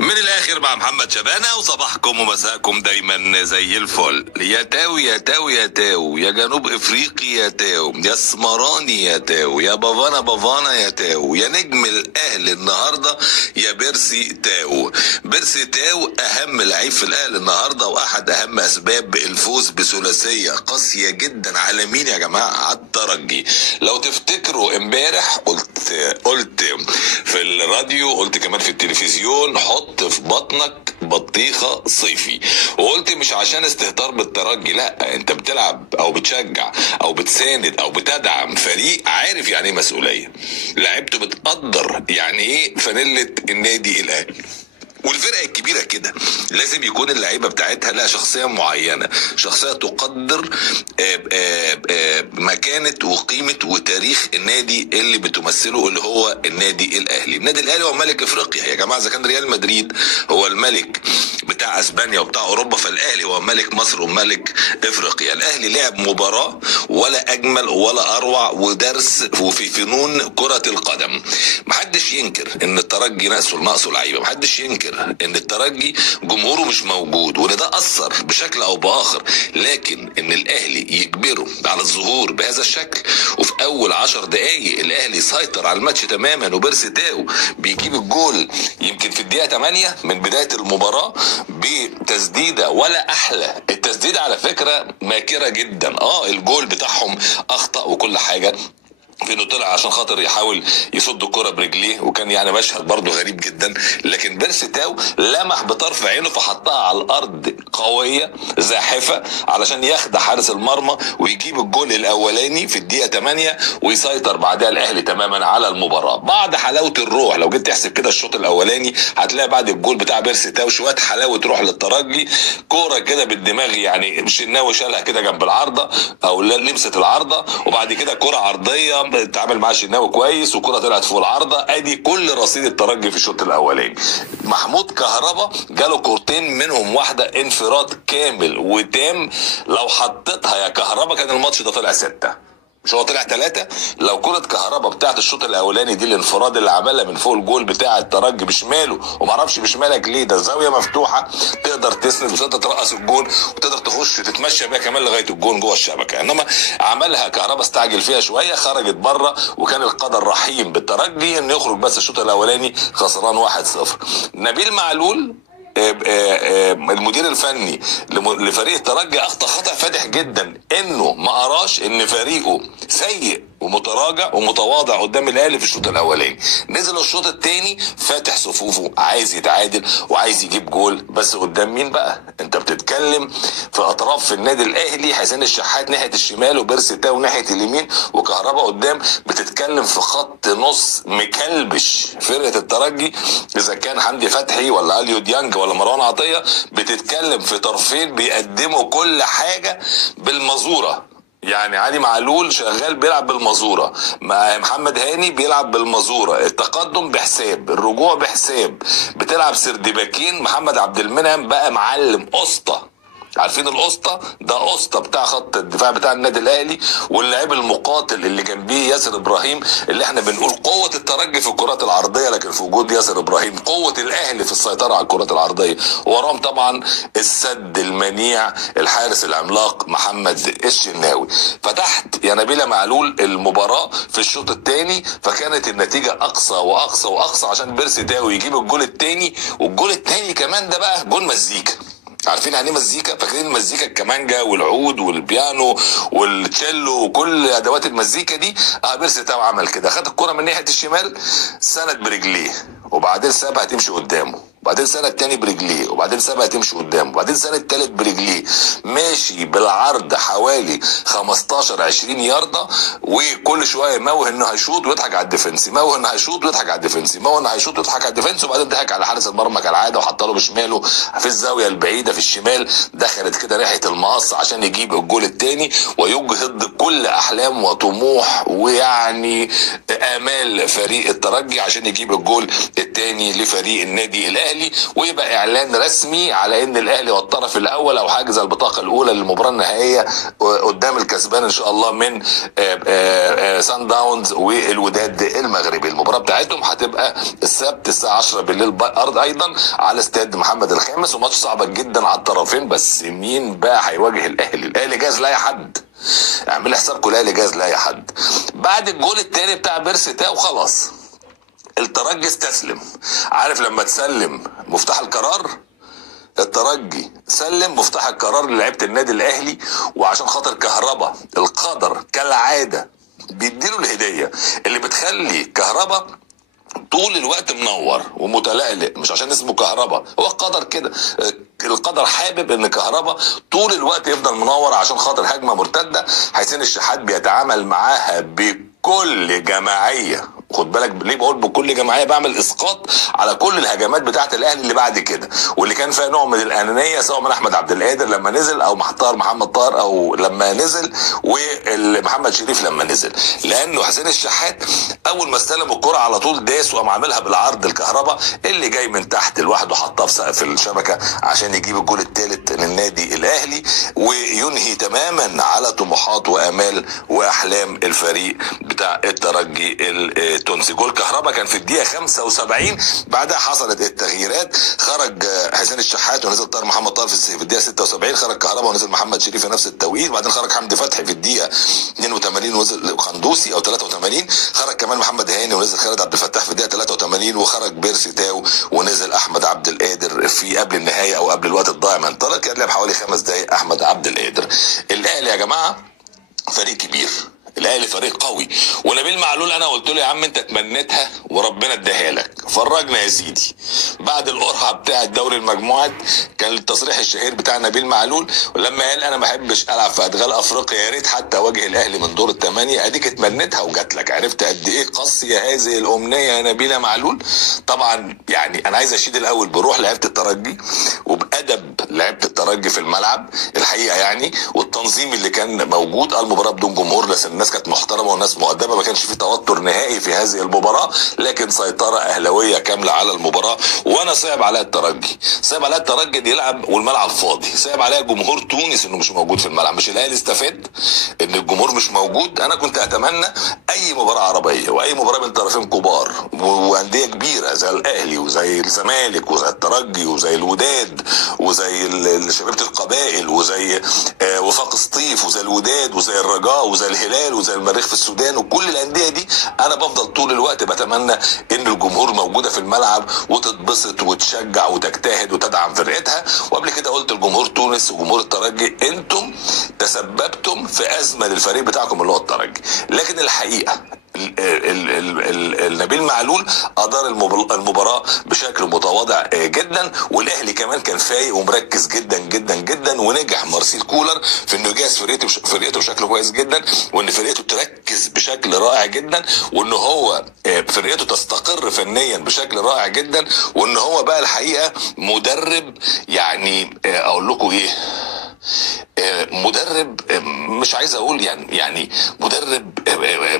من الاخر مع محمد شبانه، وصباحكم ومساءكم دايما زي الفل. يا تاو يا تاو يا تاو، يا جنوب افريقي يا تاو، يا اسمراني يا تاو، يا بافانا بافانا يا تاو، يا نجم الاهلي النهارده يا بيرسي تاو. بيرسي تاو اهم لعيب في الاهلي النهارده، واحد اهم اسباب الفوز بثلاثيه قاسيه جدا على مين يا جماعه؟ على الترجي. لو تفتكروا امبارح قلت في الراديو، قلت كمان في التلفزيون، حط في بطنك بطيخه صيفي. وقلت مش عشان استهتار بالترجي، لا، انت بتلعب او بتشجع او بتساند او بتدعم فريق عارف يعني ايه مسؤوليه، لعبته بتقدر يعني ايه فانيله النادي الاهلي. والفرقه الكبيره كده لازم يكون اللعيبه بتاعتها لها شخصيه معينه، شخصيه تقدر مكانه وقيمه وتاريخ النادي اللي بتمثله، اللي هو النادي الاهلي. النادي الاهلي هو ملك افريقيا يا جماعه. اذا كان ريال مدريد هو الملك بتاع اسبانيا وبتاع اوروبا، فالاهلي هو ملك مصر وملك افريقيا. الاهلي لعب مباراه ولا اجمل ولا اروع، ودرس وفي فنون كره القدم. محدش ينكر ان الترجي ناقصه لعيبه، محدش ينكر ان الترجي جمهوره مش موجود، وان ده اثر بشكل او باخر، لكن ان الاهلي يجبره على الظهور بهذا الشكل، وفي اول 10 دقايق الاهلي سيطر على الماتش تماما، وبيرسي تاو بيجيب الجول يمكن في الدقيقه 8 من بدايه المباراه بتسديده ولا احلى. التسديده على فكره ماكره جدا، الجول بتاعهم اخطا وكل حاجه، في انه طلع عشان خاطر يحاول يصد الكرة برجليه، وكان يعني مشهد برضه غريب جدا. لكن بيرسي تاو لمح بطرف عينه فحطها على الارض قوية زاحفة علشان يخدع حارس المرمى ويجيب الجول الاولاني في الدقيقة 8 ويسيطر بعدها الاهلي تماما على المباراة. بعد حلاوة الروح، لو جيت تحسب كده الشوط الاولاني هتلاقي بعد الجول بتاع بيرسي تاو شوية حلاوة روح للترجي، كورة كده بالدماغ، يعني الشناوي شالها كده جنب العارضة او لمست العارضة، وبعد كده كرة عرضية اتعامل معاه الشناوي كويس، وكرة طلعت فوق العارضة. ادي كل رصيد الترجي في الشوط الاولاني. محمود كهربا جاله كورتين منهم واحدة انفراد كامل وتام، لو حطيتها يا كهربا كان الماتش ده طلع 6، مش هو طلع 3. لو كرة كهربا بتاعت الشوط الاولاني دي، الانفراد اللي عملها من فوق الجول بتاع الترجي بشماله، ومعرفش بشمالك ليه، ده الزاويه مفتوحه تقدر تسند وتقدر ترقص الجول وتقدر تخش تتمشى بيها كمان لغايه الجول جوه الشبكه. انما عملها كهربا استعجل فيها شويه، خرجت بره، وكان القدر رحيم بالترجي انه يخرج بس الشوط الاولاني خسران 1-0. نبيل معلول المدير الفني لفريق الترجي اخطا خطأ فادح جدا، انه ما قراش ان فريقه سيء ومتراجع ومتواضع قدام الاهلي في الشوط الاولاني. نزل الشوط الثاني فاتح صفوفه، عايز يتعادل وعايز يجيب جول، بس قدام مين بقى؟ انت بتتكلم في اطراف في النادي الاهلي، حسين الشحات ناحيه الشمال وبيرسي تاو ناحيه اليمين وكهربا قدام. بتتكلم في خط نص مكلبش فرقه الترجي، اذا كان حمدي فتحي ولا اليو ديانج ولا مروان عطيه. بتتكلم في طرفين بيقدموا كل حاجه بالمزوره، يعني علي معلول شغال بيلعب بالمزوره، محمد هاني بيلعب بالمزوره، التقدم بحساب، الرجوع بحساب، بتلعب سردباكين. محمد عبد المنعم بقى معلم اسطى، عارفين الاسطى ده اسطى بتاع خط الدفاع بتاع النادي الاهلي، واللاعب المقاتل اللي جنبيه ياسر ابراهيم، اللي احنا بنقول قوه الترجي في الكرات العرضيه، لكن في وجود ياسر ابراهيم قوه الاهلي في السيطره على الكرات العرضيه. وراهم طبعا السد المنيع الحارس العملاق محمد الشناوي. فتحت يا نبيله معلول المباراه في الشوط الثاني، فكانت النتيجه اقصى واقصى واقصى عشان بيرسي تاو يجيب الجول الثاني. والجول الثاني كمان ده بقى جول مزيكا. عارفين يعني ايه مزيكا؟ فاكرين المزيكا الكمانجا والعود والبيانو والتشيلو وكل ادوات المزيكا دي؟ بيرسي تاو عمل كده، خد الكرة من ناحيه الشمال، سند برجليه، وبعدين سابها تمشي قدامه، وبعدين سند تاني برجليه، وبعدين سابها تمشي قدامه، وبعدين سند تالت برجليه، ماشي بالعرض حوالي 15-20 ياردة، وكل شويه يموه انه هيشوط ويضحك على الديفنس، يموه انه هيشوط ويضحك على الديفنس، يموه انه هيشوط ويضحك على الديفنس، وبعدين ضحك على حارس المرمى كالعاده وحط له بشماله في الزاويه البعيده في الشمال، دخلت كده ناحيه المقص عشان يجيب الجول الثاني ويجهض كل احلام وطموح ويعني امال فريق الترجي عشان يجيب الجول الثاني لفريق النادي الاهلي. الاهلي، ويبقى اعلان رسمي على ان الاهلي هو الطرف الاول او حاجز البطاقه الاولى للمباراه النهائيه قدام الكسبان ان شاء الله من سان داونز والوداد المغربي. المباراه بتاعتهم هتبقى السبت الساعه 10 بالليل ارض ايضا على استاد محمد الخامس، وماتش صعبه جدا على الطرفين. بس مين بقى هيواجه الاهلي؟ الاهلي جاهز لاي حد، اعمل حسابكم الاهلي جاهز لاي حد. بعد الجول الثاني بتاع بيرسي تاو خلاص الترجي استسلم. عارف لما تسلم مفتاح القرار؟ الترجي سلم مفتاح القرار للعيبه النادي الاهلي، وعشان خاطر كهربا القدر كالعاده بيديله الهديه اللي بتخلي كهربا طول الوقت منور ومتلألئ، مش عشان اسمه كهربا، هو القدر كده. القدر حابب ان كهربا طول الوقت يفضل منور عشان خاطر هجمه مرتده حسين الشحات بيتعامل معاها بكل جماعيه. خد بالك ليه بقول بكل جماعيه؟ بعمل اسقاط على كل الهجمات بتاعه الاهلي اللي بعد كده واللي كان فيها نوع من الانانيه، سواء من احمد عبد القادر لما نزل او محمد طاهر او لما نزل ومحمد شريف لما نزل، لانه حسين الشحات اول ما استلم الكره على طول داس وقام عاملها بالعرض الكهرباء اللي جاي من تحت لوحده، حطها في الشبكه عشان يجيب الجول الثالث للنادي الاهلي وينهي تماما على طموحات وامال واحلام الفريق بتاع الترجي التونسي. جول كهربا كان في الدقيقه 75، بعدها حصلت التغييرات، خرج حسين الشحات ونزل طاهر محمد طاهر في الدقيقه 76، خرج كهربا ونزل محمد شريف في نفس التوقيت، بعدين خرج حمدي فتحي في الدقيقه 82 ونزل قندوسي او 83، خرج كمان محمد هاني ونزل خالد عبد الفتاح في الدقيقه 83، وخرج بيرسي تاو ونزل احمد عبد القادر في قبل النهايه او قبل الوقت الضايع من طرد، كان لعب حوالي 5 دقائق احمد عبد القادر. الاهلي يا جماعه فريق كبير، الاهلي فريق قوي، ونبيل معلول انا قلت له يا عم انت تمنيتها وربنا اداها لك، فرجنا يا سيدي. بعد القرعه بتاع دوري المجموعات كان التصريح الشهير بتاع نبيل معلول ولما قال انا ما بحبش العب في ادغال افريقيا، يا ريت حتى اواجه الاهلي من دور الثمانيه، اديك اتمنيتها وجات لك. عرفت قد ايه قاسيه هذه الامنيه يا نبيل معلول؟ طبعا يعني انا عايز اشيد الاول بروح لعيبه الترجي وبادب لعيبه الترجي في الملعب الحقيقه يعني، والتنظيم اللي كان موجود. المباراه بدون جمهور بس الناس كانت محترمه والناس مؤدبه، ما كانش في توتر نهائي في هذه المباراه، لكن سيطره اهلاويه كامله على المباراه. وانا صعب عليا الترجي، صعب عليا الترجي اللي يلعب والملعب فاضي، صعب عليا جمهور تونس انه مش موجود في الملعب. مش الاهلي استفاد ان الجمهور مش موجود؟ انا كنت اتمنى اي مباراه عربيه واي مباراه بين طرفين كبار وانديه كبيره زي الاهلي وزي الزمالك وزي الترجي وزي الوداد وزي شبيبه القبائل وزي وفاق سطيف وزي الوداد وزي الرجاء وزي الهلال وزي المريخ في السودان وكل الانديه دي، انا بفضل طول الوقت بتمنى ان الجمهور موجوده في الملعب وتتبسط وتشجع وتجتهد وتدعم فرقتها. وقبل كده قلت لجمهور تونس وجمهور الترجي انتم تسببتم في ازمه للفريق بتاعكم اللي هو الترجي، لكن الحقيقه نبيل معلول ادار المباراه بشكل متواضع جدا، والاهلي كمان كان فايق ومركز جدا جدا جدا، ونجح مارسيل كولر في انه يجهز فرقته بشكل كويس جدا، وان فرقته تركز بشكل رائع جدا، وان هو فرقته تستقر فنيا بشكل رائع جدا، وان هو بقى الحقيقه مدرب يعني اقول لكم ايه، مدرب مش عايز اقول يعني مدرب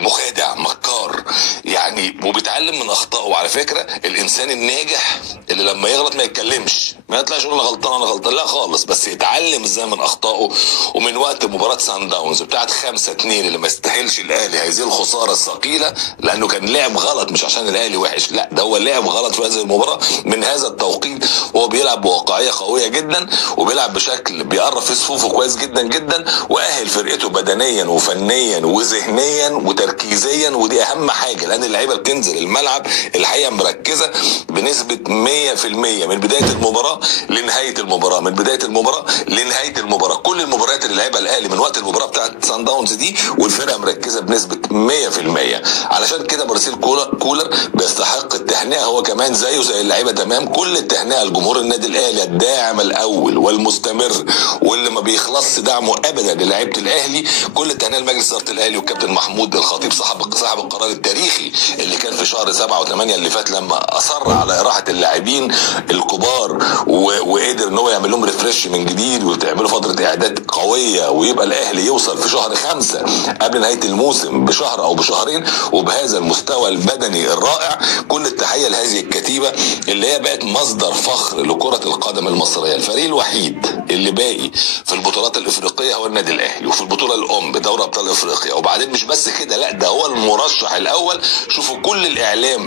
مخادع مكار يعني، وبيتعلم من اخطائه. وعلى فكره الانسان الناجح اللي لما يغلط ما يتكلمش، ما يطلعش يقول انا غلطان انا غلطان، لا خالص، بس يتعلم ازاي من اخطائه. ومن وقت مباراه سان داونز بتاعت 5-2 اللي ما يستاهلش الاهلي هذه الخساره الثقيله، لانه كان لعب غلط مش عشان الاهلي وحش، لا ده هو لعب غلط في هذه المباراه من هذا التوقيت، وهو بيلعب بواقعيه قويه جدا وبيلعب بشكل بيقرب في صفوفه كويس جدا جدا، واهل فرقته بدنيا وفنيا وذهنيا وتركيزيا، ودي اهم حاجه لان اللعيبه بتنزل الملعب الحقيقه مركزه بنسبه 100% من بدايه المباراه لنهايه المباراه، من بدايه المباراه لنهايه المباراه. كل المباريات اللي لعبها الاهلي من وقت المباراه بتاعت سان داونز دي والفرقه مركزه بنسبه 100%. علشان كده مارسيل كولر بيستحق التهنئه، هو كمان زيه زي اللعيبه تمام، كل التهنئه لجمهور النادي الاهلي الداعم الاول والمستمر واللي ما بيخلصش دعمه ابدا للاعيبه الاهلي. كل التهنئه لمجلس اداره الاهلي والكابتن محمود الخطيب صاحب القرار التاريخي اللي كان في شهر 7 و8 اللي فات لما اصر على اراحه اللاعبين الكبار وقدر ان هو يعمل لهم ريفرش من جديد وتعملوا فتره اعداد قويه، ويبقى الاهلي يوصل في شهر 5 قبل نهايه الموسم بشهر او بشهرين وبهذا المستوى البدني الرائع. كل التحيه لهذه الكتيبه اللي هي بقت مصدر فخر لكره القدم المصريه. الفريق الوحيد اللي باقي في البطولات الافريقيه هو النادي الاهلي، وفي البطوله الام بدوري ابطال افريقيا، وبعدين مش بس كده، لا ده هو المرشح الاول. شوفوا كل الاعلام